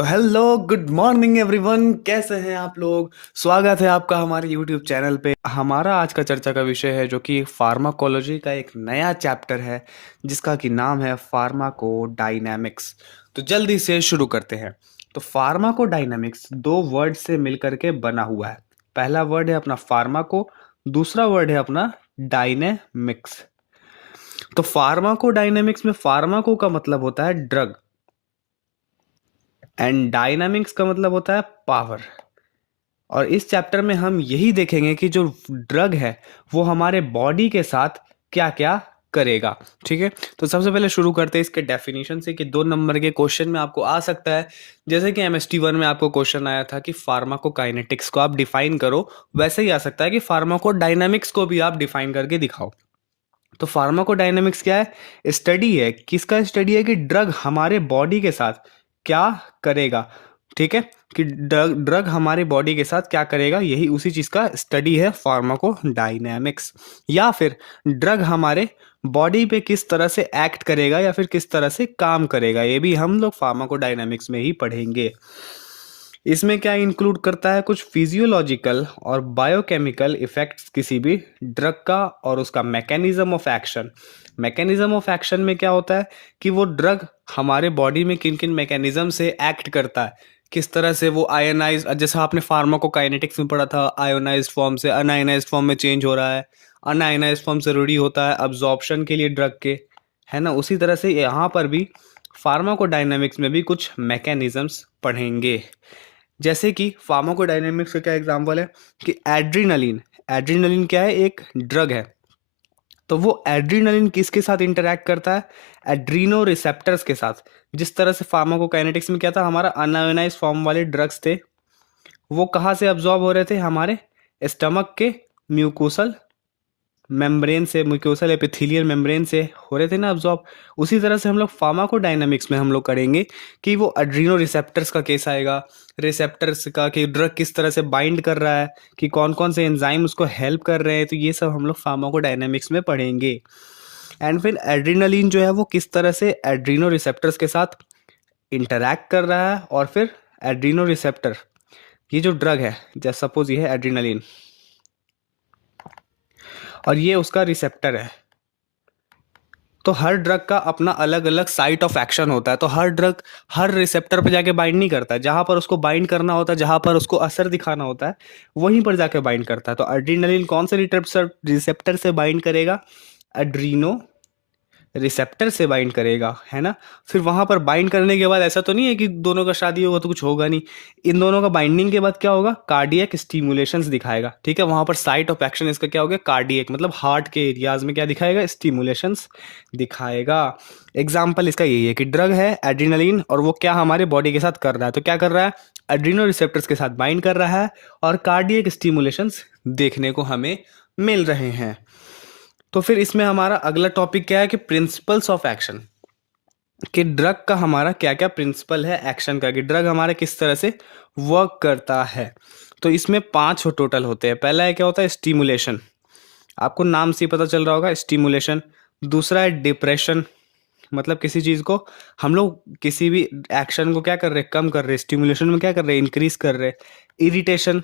तो hello good morning everyone, कैसे हैं आप लोग। स्वागत है आपका हमारे यूट्यूब चैनल पे। हमारा आज का चर्चा का विषय है जो कि फार्माकोलॉजी का एक नया चैप्टर है जिसका कि नाम है फार्माकोडायनामिक्स। तो जल्दी से शुरू करते हैं। तो फार्माकोडायनामिक्स दो वर्ड से मिलकर के बना हुआ है। पहला वर्ड है अपना फार्माको, दूसरा वर्ड है अपना डायनेमिक्स। तो फार्माकोडायनामिक्स में फार्माको का मतलब होता है ड्रग एंड डायनामिक्स का मतलब होता है पावर। और इस चैप्टर में हम यही देखेंगे कि जो ड्रग है वो हमारे बॉडी के साथ क्या क्या करेगा। ठीक है, तो सबसे पहले शुरू करते हैं इसके डेफिनेशन से कि 2 नंबर के क्वेश्चन में आपको आ सकता है। जैसे कि MST 1 में आपको क्वेश्चन आया था कि फार्माकोकाइनेटिक्स को आप डिफाइन करो, वैसे ही आ सकता है कि फार्माकोडायनामिक्स को भी आप डिफाइन करके दिखाओ। तो फार्माकोडायनामिक्स क्या है? स्टडी है। किसका स्टडी है? कि ड्रग हमारे बॉडी के साथ क्या करेगा। ठीक है, कि ड्रग ड्रग हमारे बॉडी के साथ क्या करेगा, यही उसी चीज का स्टडी है फार्माकोडायनामिक्स। या फिर ड्रग हमारे बॉडी पे किस तरह से एक्ट करेगा या फिर किस तरह से काम करेगा, ये भी हम लोग फार्माकोडायनामिक्स में ही पढ़ेंगे। इसमें क्या इंक्लूड करता है? कुछ फिजियोलॉजिकल और बायोकेमिकल इफेक्ट्स किसी भी ड्रग का और उसका mechanism of action. Mechanism of action में क्या होता है कि वो ड्रग हमारे बॉडी में किन किन मैकेनिज्म से एक्ट करता है, किस तरह से वो आयनाइज, जैसा आपने फार्माकोकाइनेटिक्स में पढ़ा था, आयोनाइज्ड फॉर्म से अनआयनाइज्ड फॉर्म में चेंज हो रहा है, अनआयनाइज्ड फॉर्म से रेडी होता है अब्जॉर्प्शन के लिए ड्रग के, है ना। उसी तरह से यहाँ पर भी फार्माकोडायनामिक्स में भी कुछ मैकेनिज्म्स पढ़ेंगे। जैसे कि फार्माकोडायनामिक्स का क्या एग्जांपल है कि एड्रीनलिन। एड्रीनलिन क्या है? एक ड्रग है। तो वो एड्रीनलिन किसके साथ इंटरैक्ट करता है? एड्रीनो रिसेप्टर्स के साथ। जिस तरह से फार्माकोकाइनेटिक्स में क्या था, हमारा अनआयोनाइज्ड फॉर्म वाले ड्रग्स थे, वो कहाँ से अब्जॉर्ब हो रहे थे? हमारे स्टमक के म्यूकोसल मेम्ब्रेन से, म्यूकोसल एपिथेलियल मेम्ब्रेन से हो रहे थे ना अब्जॉर्ब। उसी तरह से हम लोग फार्माकोडायनामिक्स में हम लोग करेंगे कि वो एड्रीनो रिसेप्टर्स का केस आएगा, रिसेप्टर्स का कि ड्रग किस तरह से बाइंड कर रहा है, कि कौन कौन से एंजाइम उसको हेल्प कर रहे हैं। तो ये सब हम लोग फार्माकोडायनामिक्स में पढ़ेंगे। एंड फिर एड्रीनलिन जो है वो किस तरह से एड्रीनो रिसेप्टर्स के साथ इंटरैक्ट कर रहा है, और फिर एड्रीनो रिसेप्टर, ये जो ड्रग है, जैसे सपोज ये है एड्रीनलिन और ये उसका रिसेप्टर है। तो हर ड्रग का अपना अलग अलग साइट ऑफ एक्शन होता है। तो हर ड्रग हर रिसेप्टर पर जाके बाइंड नहीं करता है। जहाँ पर उसको बाइंड करना होता है, जहाँ पर उसको असर दिखाना होता है, वहीं पर जाके बाइंड करता है। तो एड्रीनलिन कौन से रिसेप्टर से बाइंड करेगा? एड्रीनो रिसेप्टर से बाइंड करेगा, है ना। फिर वहां पर बाइंड करने के बाद ऐसा तो नहीं है कि दोनों का शादी होगा तो कुछ होगा नहीं। इन दोनों का बाइंडिंग के बाद क्या होगा? कार्डियक स्टिमुलेशंस दिखाएगा। ठीक है, वहां पर साइट ऑफ एक्शन इसका क्या हो गया? कार्डियक, मतलब हार्ट के एरियाज में क्या दिखाएगा? स्टिमुलेशंस दिखाएगा। एग्जाम्पल इसका यही है कि ड्रग है एड्रीनलिन और वो क्या हमारे बॉडी के साथ कर रहा है। तो क्या कर रहा है? एड्रीनो रिसेप्टर्स के साथ बाइंड कर रहा है और कार्डियक स्टिमुलेशंस देखने को हमें मिल रहे हैं। तो फिर इसमें हमारा अगला टॉपिक क्या है कि प्रिंसिपल्स ऑफ एक्शन, कि ड्रग का हमारा क्या क्या प्रिंसिपल है एक्शन का, कि ड्रग हमारा किस तरह से वर्क करता है। तो इसमें 5 टोटल होते हैं। पहला है क्या होता है? स्टिमुलेशन। आपको नाम से ही पता चल रहा होगा, स्टिमुलेशन। दूसरा है डिप्रेशन, मतलब किसी चीज़ को हम लोग किसी भी एक्शन को क्या कर रहे हैं? कम कर रहे हैं। स्टिमुलेशन में क्या कर रहे हैं? इंक्रीज कर रहे हैं। इरिटेशन,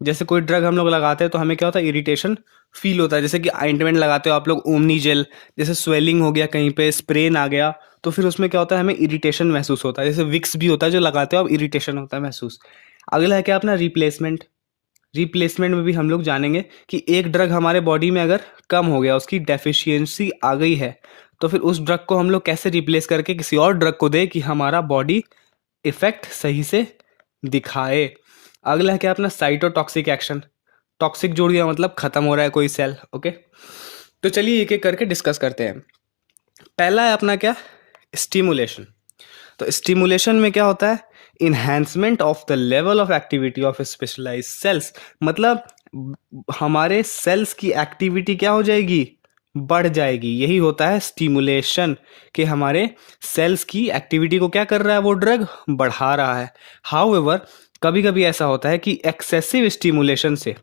जैसे कोई ड्रग हम लोग लगाते हैं तो हमें क्या होता है? इरिटेशन फील होता है। जैसे कि आइंटमेंट लगाते हो आप लोग, ओमनी जेल, जैसे स्वेलिंग हो गया, कहीं पे स्प्रेन आ गया, तो फिर उसमें क्या होता है? हमें इरिटेशन महसूस होता है। जैसे विक्स भी होता है जो लगाते हो, अब इरिटेशन होता है महसूस। अगला है क्या अपना? रिप्लेसमेंट। रिप्लेसमेंट में भी हम लोग जानेंगे कि एक ड्रग हमारे बॉडी में अगर कम हो गया, उसकी डेफिशिएंसी आ गई है, तो फिर उस ड्रग को हम लोग कैसे रिप्लेस करके किसी और ड्रग को दे कि हमारा बॉडी इफेक्ट सही से दिखाए। अगला है क्या अपना? Cytotoxic action. टॉक्सिक जोड़ दिया मतलब खत्म हो रहा है कोई सेल। ओके, तो चलिए एक एक करके डिस्कस करते हैं। पहला है अपना क्या? स्टिमुलेशन। तो स्टिमुलेशन में क्या होता है? Enhancement of the level of activity of specialised cells, मतलब हमारे सेल्स की एक्टिविटी क्या हो जाएगी? बढ़ जाएगी। यही होता है स्टिमुलेशन, कि हमारे सेल्स की एक्टिविटी को क्या कर रहा है? वो ड्रग बढ़ा रहा है। हाउएवर, कभी कभी ऐसा होता है कि एक्सेसिव स्टिमुलेशन से,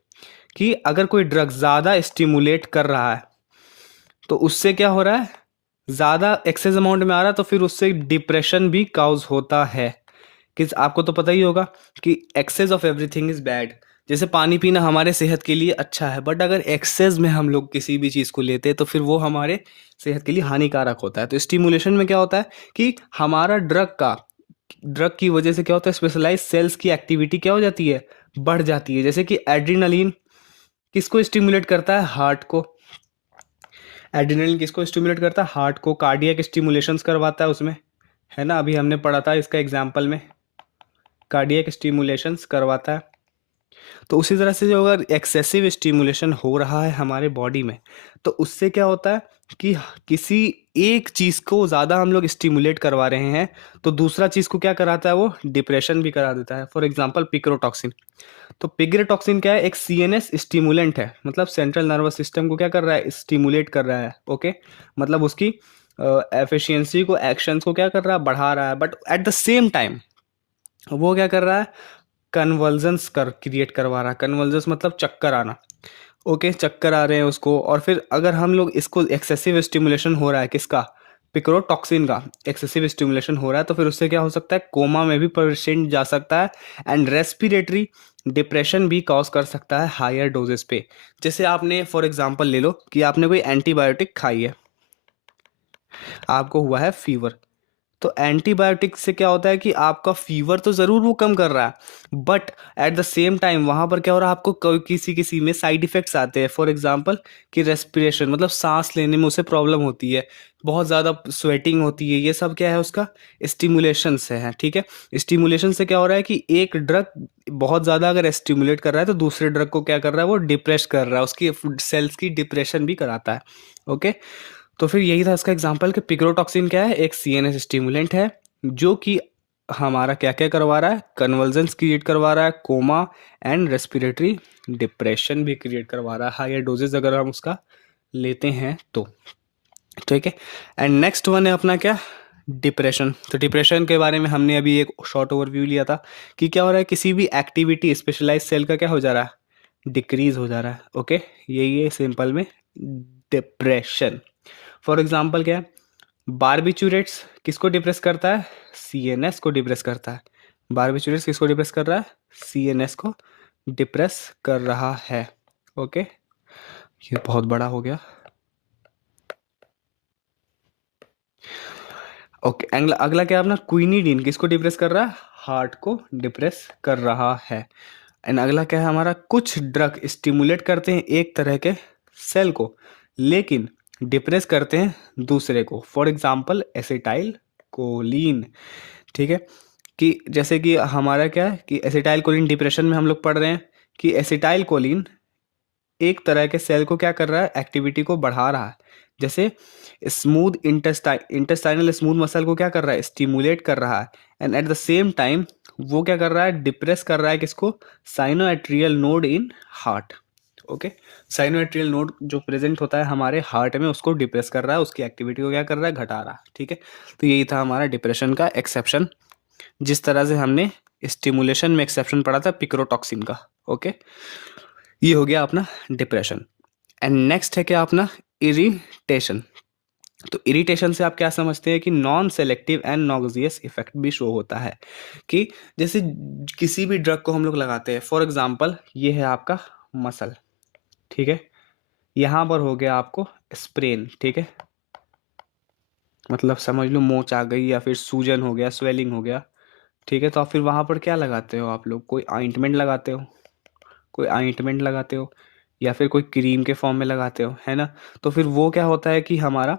कि अगर कोई ड्रग ज़्यादा स्टिमुलेट कर रहा है तो उससे क्या हो रहा है? ज़्यादा एक्सेस अमाउंट में आ रहा है तो फिर उससे डिप्रेशन भी काउज होता है। कि आपको तो पता ही होगा कि excess of everything is bad. जैसे पानी पीना हमारे सेहत के लिए अच्छा है, बट अगर एक्सेस में हम लोग किसी भी चीज़ को लेते हैं तो फिर वो हमारे सेहत के लिए हानिकारक होता है। तो स्टिमुलेशन में क्या होता है कि हमारा ड्रग की वजह से क्या होता है, स्पेशलाइज सेल्स की एक्टिविटी क्या हो जाती है, बढ़ जाती है। जैसे कि एड्रीनलिन किसको स्टिमुलेट करता है, हार्ट को। एड्रेनलिन किसको स्टिमुलेट करता है, हार्ट को। कार्डियक स्टिमुलेशंस करवाता है उसमें, है ना, अभी हमने पढ़ा था इसका एग्जाम्पल में, कार्डियक स्टिमुलेशंस करवाता है। तो उसी तरह से जो अगर एक्सेसिव स्टिमुलेशन हो रहा है हमारे बॉडी में, तो उससे क्या होता है कि किसी एक चीज़ को ज़्यादा हम लोग स्टिमुलेट करवा रहे हैं तो दूसरा चीज़ को क्या कराता है, वो डिप्रेशन भी करा देता है। For example picrotoxin. तो पिग्रेटॉक्सिन क्या है, एक सीएनएस स्टिमुलेंट है, मतलब सेंट्रल नर्वस सिस्टम को क्या कर रहा है, स्टिमुलेट कर रहा है। ओके, मतलब उसकी एफिशिएंसी को, एक्शंस को क्या कर रहा है, बढ़ा रहा है। But at the same time वो क्या कर रहा है, कन्वर्जन्स कर क्रिएट करवा रहा है। कन्वर्जन्स मतलब चक्कर आना। ओके, चक्कर आ रहे हैं उसको। और फिर अगर हम लोग इसको, एक्सेसिव स्टिमुलेशन हो रहा है किसका, पिक्रोटॉक्सिन का एक्सेसिव स्टिमुलेशन हो रहा है, तो फिर उससे क्या हो सकता है, कोमा में भी पेशेंट जा सकता है। एंड रेस्पिरेटरी डिप्रेशन भी कॉज कर सकता है हायर डोजेस पे। जैसे आपने फॉर एग्जांपल ले लो कि आपने कोई एंटीबायोटिक खाई है, आपको हुआ है फीवर। तो एंटीबायोटिक से क्या होता है कि आपका फीवर तो ज़रूर वो कम कर रहा है, but at the same time वहाँ पर क्या हो रहा है, आपको किसी किसी में साइड इफ़ेक्ट्स आते हैं। फॉर एग्जांपल कि रेस्पिरेशन मतलब सांस लेने में उसे प्रॉब्लम होती है, बहुत ज़्यादा स्वेटिंग होती है। ये सब क्या है, उसका स्टिमुलेशन से है। ठीक है, स्टिमुलेशन से क्या हो रहा है कि एक ड्रग बहुत ज़्यादा अगर स्टिमुलेट कर रहा है तो दूसरे ड्रग को क्या कर रहा है, वो डिप्रेस कर रहा है, उसकी सेल्स की डिप्रेशन भी कराता है। ओके, तो फिर यही था इसका एग्जांपल कि पिक्रोटॉक्सिन क्या है, एक सीएनएस स्टिमुलेंट है जो कि हमारा क्या क्या करवा रहा है, कन्वर्जेंस क्रिएट करवा रहा है, कोमा एंड रेस्पिरेटरी डिप्रेशन भी क्रिएट करवा रहा है, हायर डोजेज अगर हम उसका लेते हैं तो। ठीक है, एंड नेक्स्ट वन है अपना क्या, डिप्रेशन। तो डिप्रेशन के बारे में हमने अभी एक शॉर्ट ओवरव्यू लिया था कि क्या हो रहा है, किसी भी एक्टिविटी स्पेशलाइज सेल का क्या हो जा रहा है, डिक्रीज हो जा रहा है। ओके, यही है सिंपल में डिप्रेशन। फॉर एग्जाम्पल क्या है, बारबिचूरेट्स किसको डिप्रेस करता है, सीएनएस को डिप्रेस करता है। बारबिचूरेट्स किसको डिप्रेस कर रहा है, सीएनएस को डिप्रेस कर रहा है। ओके, ये बहुत बड़ा हो गया। ओके, अगला अगला क्या है अपना, क्विनिडीन किसको डिप्रेस कर रहा है, हार्ट को डिप्रेस कर रहा है। एंड अगला क्या है हमारा, कुछ ड्रग स्टिमुलेट करते हैं एक तरह के सेल को, लेकिन डिप्रेस करते हैं दूसरे को। For example acetyl choline. ठीक है, कि जैसे कि हमारा क्या है कि एसिटाइल कोलिन डिप्रेशन में हम लोग पढ़ रहे हैं कि एसिटाइल कोलिन एक तरह के सेल को क्या कर रहा है, एक्टिविटी को बढ़ा रहा है। जैसे स्मूथ इंटेस्टाइनल स्मूथ मसल को क्या कर रहा है, स्टिमुलेट कर रहा है। And at the same time वो क्या कर रहा है, डिप्रेस कर रहा है किसको, sinoatrial node in heart. Okay, sinoatrial node जो प्रेजेंट होता है हमारे हार्ट में, उसको डिप्रेस कर रहा है, उसकी एक्टिविटी को क्या कर रहा है, घटा रहा है। ठीक है, तो यही था हमारा डिप्रेशन का एक्सेप्शन, जिस तरह से हमने स्टिमुलेशन में एक्सेप्शन पढ़ा था पिक्रोटॉक्सिन का। ओके, ये हो गया अपना डिप्रेशन। एंड नेक्स्ट है क्या अपना, इरिटेशन। तो इरिटेशन से आप क्या समझते हैं कि non selective and noxious effect भी शो होता है। कि जैसे किसी भी ड्रग को हम लोग लगाते हैं, फॉर एग्जांपल ये है आपका मसल। ठीक है, यहाँ पर हो गया आपको स्प्रेन। ठीक है, मतलब समझ लो मोच आ गई या फिर सूजन हो गया, स्वेलिंग हो गया। ठीक है, तो आप फिर वहाँ पर क्या लगाते हो, आप लोग कोई ऑइंटमेंट लगाते हो, कोई ऑइंटमेंट लगाते हो या फिर कोई क्रीम के फॉर्म में लगाते हो, है ना। तो फिर वो क्या होता है कि हमारा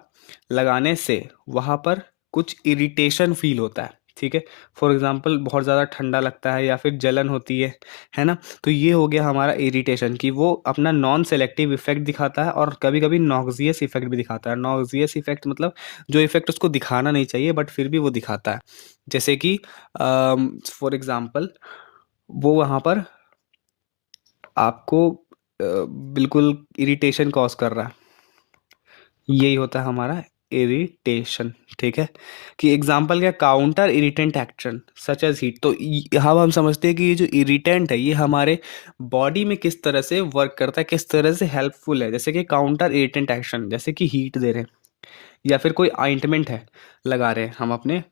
लगाने से वहाँ पर कुछ इरिटेशन फील होता है। ठीक है, फॉर एग्जांपल बहुत ज़्यादा ठंडा लगता है या फिर जलन होती है ना। तो ये हो गया हमारा इरिटेशन कि वो अपना नॉन सेलेक्टिव इफेक्ट दिखाता है और कभी कभी नॉक्सियस इफेक्ट भी दिखाता है। नॉक्सियस इफेक्ट मतलब जो इफेक्ट उसको दिखाना नहीं चाहिए बट फिर भी वो दिखाता है। जैसे कि फॉर एग्जांपल वो वहाँ पर आपको बिल्कुल इरिटेशन कॉज कर रहा है। यही होता है हमारा इरिटेशन। ठीक है, कि एग्जांपल क्या, counter irritant action such as heat. तो यहाँ हम समझते हैं कि ये जो इरिटेंट है ये हमारे बॉडी में किस तरह से वर्क करता है, किस तरह से हेल्पफुल है। जैसे कि काउंटर इरिटेंट एक्शन, जैसे कि हीट दे रहे हैं या फिर कोई ऑइंटमेंट है लगा रहे हैं हम अपने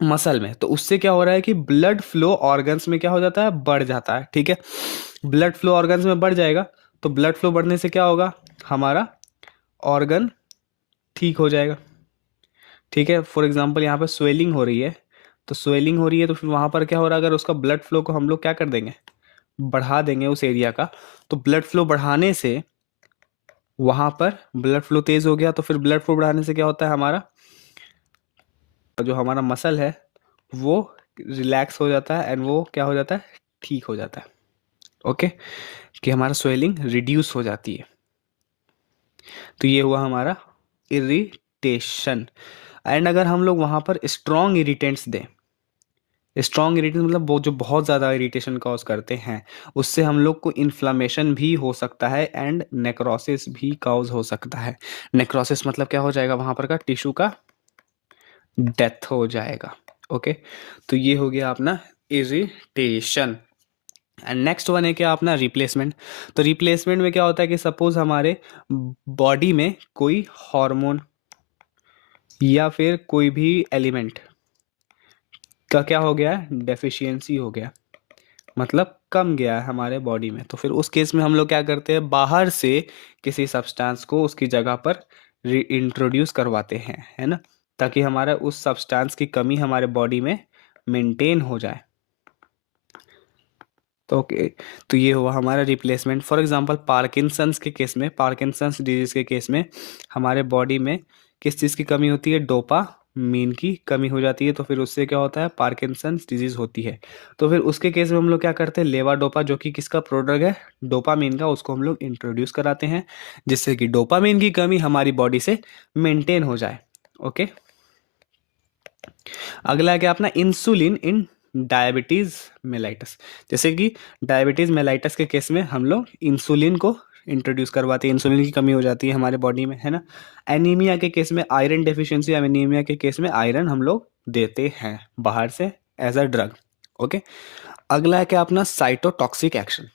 मसल में, तो उससे क्या हो रहा है कि ब्लड फ्लो ऑर्गन्स में क्या हो जाता है, बढ़ जाता है। ठीक है, ब्लड फ्लो ऑर्गन्स में बढ़ जाएगा, तो ब्लड फ्लो बढ़ने से क्या होगा, हमारा ऑर्गन ठीक हो जाएगा। ठीक है, फॉर एग्जांपल यहाँ पे स्वेलिंग हो रही है, तो स्वेलिंग हो रही है तो फिर वहाँ पर क्या हो रहा है, अगर उसका ब्लड फ्लो को हम लोग क्या कर देंगे, बढ़ा देंगे उस एरिया का, तो ब्लड फ्लो बढ़ाने से वहाँ पर ब्लड फ्लो तेज हो गया, तो फिर ब्लड फ्लो बढ़ाने से क्या होता है, हमारा जो हमारा मसल है वो रिलैक्स हो जाता है, एंड वो क्या हो जाता है, ठीक हो जाता है। ओके, कि हमारा स्वेलिंग रिड्यूस हो जाती है। तो ये हुआ हमारा इरिटेशन। एंड अगर हम लोग वहाँ पर स्ट्रॉन्ग इरिटेंट्स दें, स्ट्रॉन्ग इरिटेंट मतलब वो जो बहुत ज़्यादा इरिटेशन कॉज करते हैं, उससे हम लोग को इन्फ्लामेशन भी हो सकता है एंड नेक्रोसिस भी कॉज हो सकता है। नेक्रोसिस मतलब क्या हो जाएगा, वहाँ पर का टिश्यू का डेथ हो जाएगा। ओके, तो ये हो गया अपना इरिटेशन। एंड नेक्स्ट वन है क्या अपना रिप्लेसमेंट। तो रिप्लेसमेंट में क्या होता है कि सपोज हमारे बॉडी में कोई हार्मोन या फिर कोई भी एलिमेंट का क्या हो गया है, डेफिशिएंसी हो गया, मतलब कम गया है हमारे बॉडी में, तो फिर उस केस में हम लोग क्या करते हैं, बाहर से किसी सब्सटेंस को उसकी जगह पर इंट्रोड्यूस करवाते हैं, है ना, ताकि हमारा उस सब्सटेंस की कमी हमारे बॉडी में मेंटेन हो जाए। तो ओके, तो ये हुआ हमारा रिप्लेसमेंट। फॉर एग्जांपल पार्किंसंस के केस में, पार्किंसंस डिजीज के केस में हमारे बॉडी में किस चीज़ की कमी होती है, डोपामीन की कमी हो जाती है, तो फिर उससे क्या होता है, पार्किंसंस डिजीज होती है। तो फिर उसके केस में हम लोग क्या करते हैं, लेवाडोपा जो कि किसका प्रोडक्ट है, डोपामीन का, उसको हम लोग इंट्रोड्यूस कराते हैं, जिससे कि डोपामीन की कमी हमारी बॉडी से मेंटेन हो जाए। ओके, अगला है क्या अपना इंसुलिन इन डायबिटीज मेलाइटस। जैसे कि डायबिटीज मेलाइटस के केस में हम लोग इंसुलिन को इंट्रोड्यूस करवाते हैं, इंसुलिन की कमी हो जाती है हमारे बॉडी में, है ना। एनीमिया के केस में, आयरन डेफिशिएंसी एनीमिया के केस में आयरन हम लोग देते हैं बाहर से एज अ ड्रग। ओके, अगला है क्या अपना साइटोटॉक्सिक एक्शन।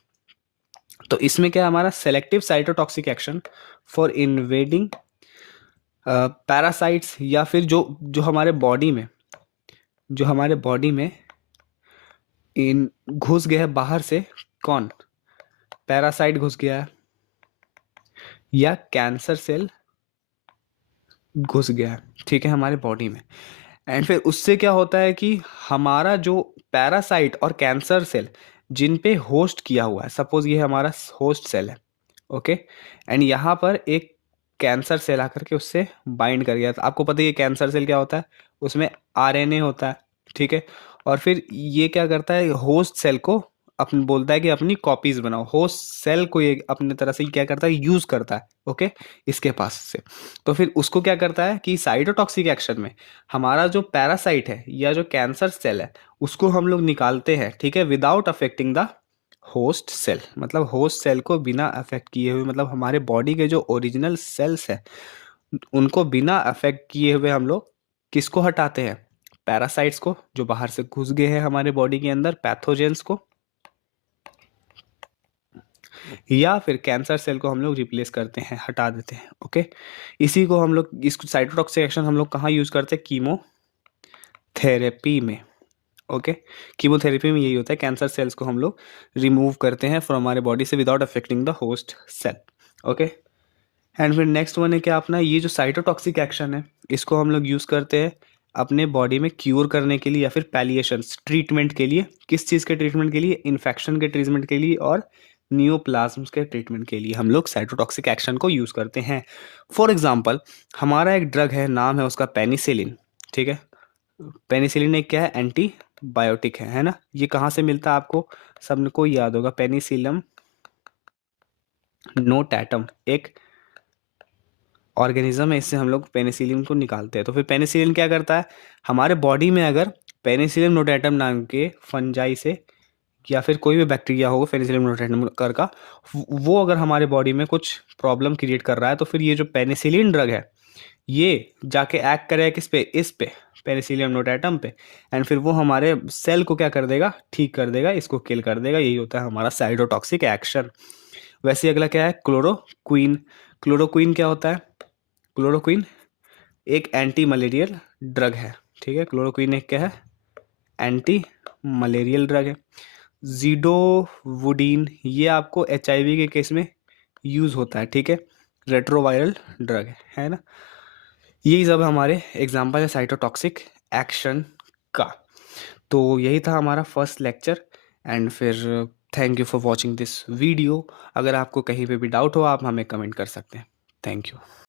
तो इसमें क्या है हमारा selective cytotoxic action for invading parasites, या फिर जो हमारे बॉडी में, जो हमारे बॉडी में इन घुस गया है बाहर से, कौन, पैरासाइट घुस गया है या कैंसर सेल घुस गया है, ठीक है, हमारे बॉडी में। एंड फिर उससे क्या होता है कि हमारा जो पैरासाइट और कैंसर सेल जिन पे होस्ट किया हुआ है, सपोज ये हमारा होस्ट सेल है, ओके, एंड यहाँ पर एक कैंसर सेल आकर के उससे बाइंड कर गया। तो आपको पता है ये कैंसर सेल क्या होता है, उसमें आरएनए होता है, ठीक है, और फिर ये क्या करता है, होस्ट सेल को अपन बोलता है कि अपनी कॉपीज बनाओ, होस्ट सेल को ये अपने तरह से क्या करता है, यूज करता है, ओके, इसके पास से। तो फिर उसको क्या करता है कि साइटोटॉक्सिक एक्शन में हमारा जो पैरासाइट है या जो कैंसर सेल है उसको हम लोग निकालते हैं, ठीक है, without affecting the host cell, मतलब होस्ट सेल को बिना अफेक्ट किए हुए, मतलब हमारे बॉडी के जो ओरिजिनल सेल्स है उनको बिना अफेक्ट किए हुए हम लोग किसको हटाते हैं, पैरासाइट्स को, जो बाहर से घुस गए हैं हमारे बॉडी के अंदर, पैथोजेंस को, या फिर कैंसर सेल को हम लोग रिप्लेस करते हैं, हटा देते हैं। ओके, इसी को हम लोग, इसको साइटोटॉक्सिक एक्शन हम लोग कहाँ यूज करते हैं, कीमोथेरेपी में। ओके, कीमोथेरेपी में यही होता है, कैंसर सेल्स को हम लोग रिमूव करते हैं फ्रॉम हमारे बॉडी से without affecting the host cell. Okay, and फिर नेक्स्ट वन है क्या अपना, ये जो साइटोटॉक्सिक एक्शन है इसको हम लोग यूज़ करते हैं अपने बॉडी में क्यूर करने के लिए, या फिर पैलिएशंस ट्रीटमेंट के लिए। किस चीज़ के ट्रीटमेंट के लिए, इन्फेक्शन के ट्रीटमेंट के लिए और नियोप्लाज्म्स के ट्रीटमेंट के लिए हम लोग साइटोटॉक्सिक एक्शन को यूज़ करते हैं। फॉर एग्जांपल हमारा एक ड्रग है, नाम है उसका पेनिसिलिन, ठीक है। पेनिसिलिन एक क्या है, एंटीबायोटिक है ना। ये कहाँ से मिलता है आपको सबको याद होगा, पेनिसिलम नोटैटम एक ऑर्गेनिज्म है, इससे हम लोग पेनिसिलिन को निकालते हैं। तो फिर पेनिसिलिन क्या करता है, हमारे बॉडी में अगर पेनिसिलियम नोटैटम नाम के फंजाई से, या फिर कोई भी बैक्टीरिया होगा पेनिसिलियम नोटैटम कर का, वो अगर हमारे बॉडी में कुछ प्रॉब्लम क्रिएट कर रहा है, तो फिर ये जो पेनिसिलिन ड्रग है ये जाके एक्ट करेगा किस पे, इस पे, पेनिसिलियम नोटैटम पे, एंड फिर वो हमारे सेल को क्या कर देगा, ठीक कर देगा, इसको किल कर देगा। यही होता है हमारा साइटोटॉक्सिक एक्शन। वैसे ही अगला क्या है, क्लोरोक्वीन। क्लोरोक्वीन क्या होता है, क्लोरोक्वीन एक एंटी मलेरियल ड्रग है, ठीक है, क्लोरोक्वीन एक क्या है, एंटी मलेरियल ड्रग है। ज़िडोवुडीन ये आपको HIV के केस में यूज़ होता है, ठीक है, रेट्रोवायरल ड्रग है ना। यही सब हमारे एग्जाम्पल है साइटोटॉक्सिक एक्शन का। तो यही था हमारा फर्स्ट लेक्चर। एंड फिर thank you for watching this video. अगर आपको कहीं पे भी डाउट हो आप हमें कमेंट कर सकते हैं। Thank you.